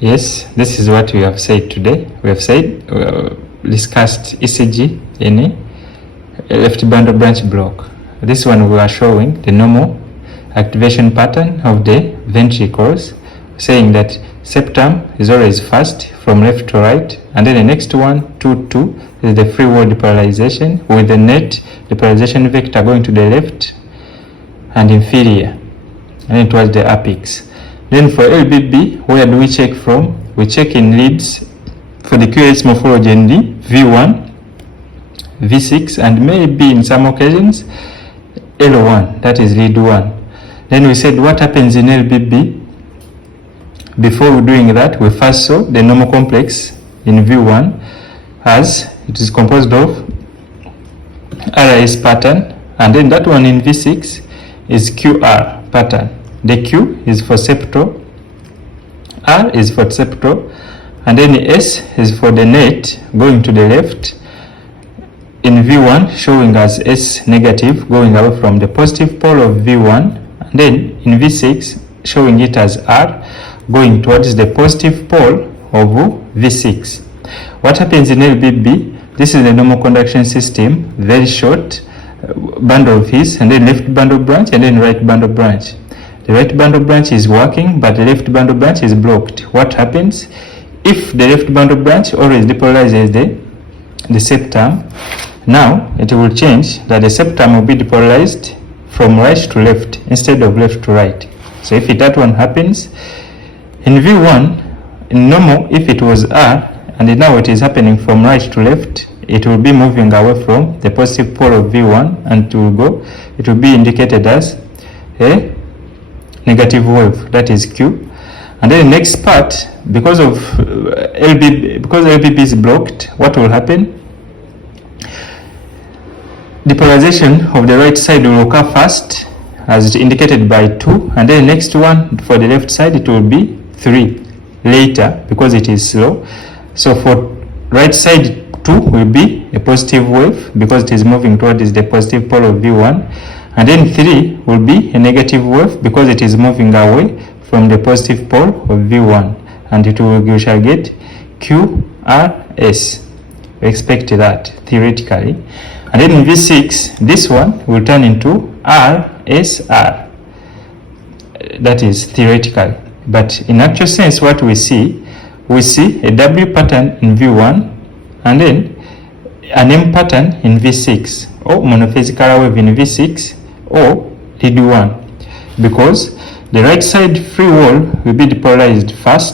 Yes, this is what we have said today. We have discussed ECG in a left bundle branch block. This one we are showing the normal activation pattern of the ventricles, saying that septum is always first from left to right, and then the next one, 2, 2, is the free wall depolarization with the net depolarization vector going to the left and inferior, and then towards the apex. Then for LBB, where do we check from? We check in leads for the QRS morphology in the V1, V6, and maybe in some occasions L1, that is lead 1. Then we said what happens in LBB. Before doing that, we first saw the normal complex in V1 as it is composed of RS pattern, and then that one in V6 is QR pattern. The Q is for septal, R is for septal, and then the S is for the net going to the left. In V1 showing as S negative going away from the positive pole of V1, and then in V6 showing it as R going towards the positive pole of V6. What happens in LBB? This is the normal conduction system, very short bundle of his, and then left bundle branch and then right bundle branch. The right bundle branch is working, but the left bundle branch is blocked. What happens? If the left bundle branch always depolarizes the septum, now it will change that the septum will be depolarized from right to left instead of left to right. So if that one happens, in V1, in normal, if it was R, and now it is happening from right to left, it will be moving away from the positive pole of V1, and it will be indicated as a negative wave, that is Q. And then the next part, because LBB is blocked, what will happen? Depolarization of the right side will occur first, as indicated by 2, and then the next one for the left side it will be 3 later, because it is slow. So for right side 2 will be a positive wave because it is moving towards the positive pole of V1, and then 3 will be a negative wave because it is moving away from the positive pole of V1, and you shall get QRS. We expect that theoretically. And then in V6, this one will turn into RSR. That is theoretical. But in actual sense, what we see a W pattern in V1 and then an M pattern in V6, or monophysical wave in V6, or lead 1, because the right side free wall will be depolarized first